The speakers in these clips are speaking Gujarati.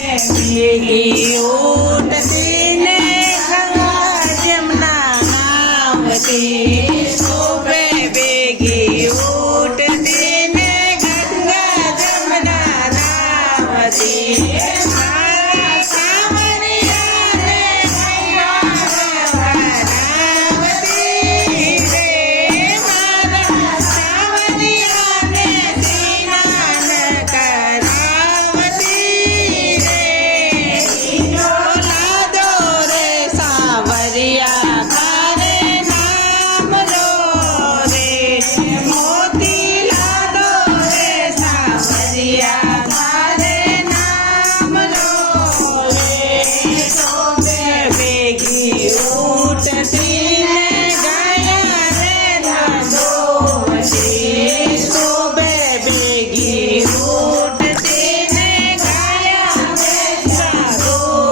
ભેગી ઉઠતી ને ગંગા જમના નાવતી શોભે ભેગી ઉઠતી ને ગંગા જમના નાવતી મારા સાવરિયાને બનાવતી રે મારા સાવરિયાને સ્નાન કરાવતી રે લાદો રે સાવરિયા તારે નામ લો રે મોતી લાદો રે સાવરિયા તારે નામ લો રે શોભે ભેગી ઉઠતી ને ગયા રે ધોવતી શોભે ભેગી ઉઠતી ને ગયા રે ધોવતી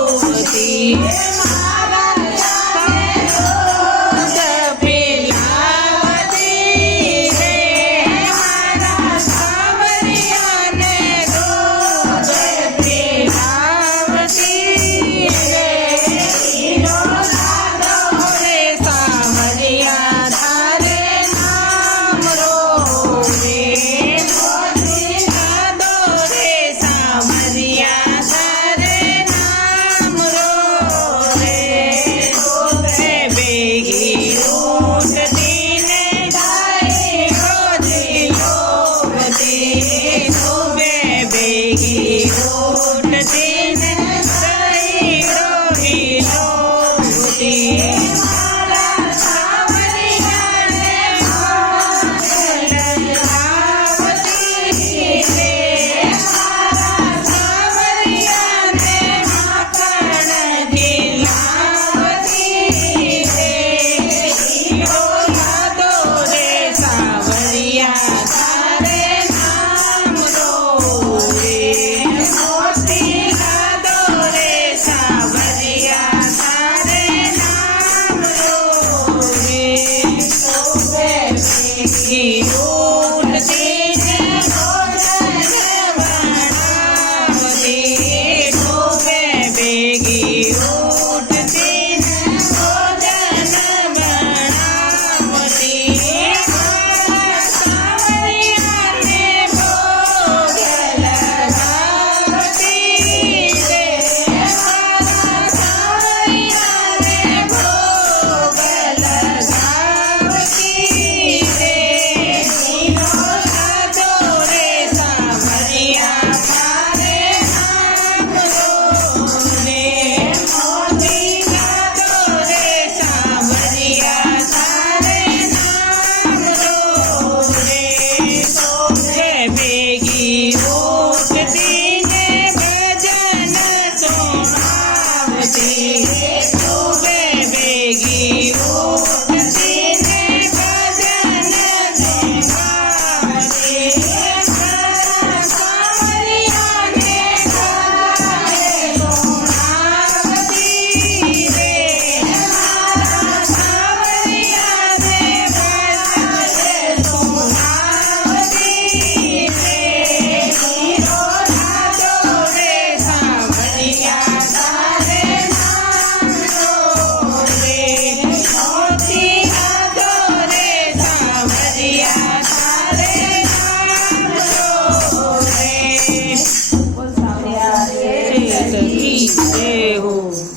જય હો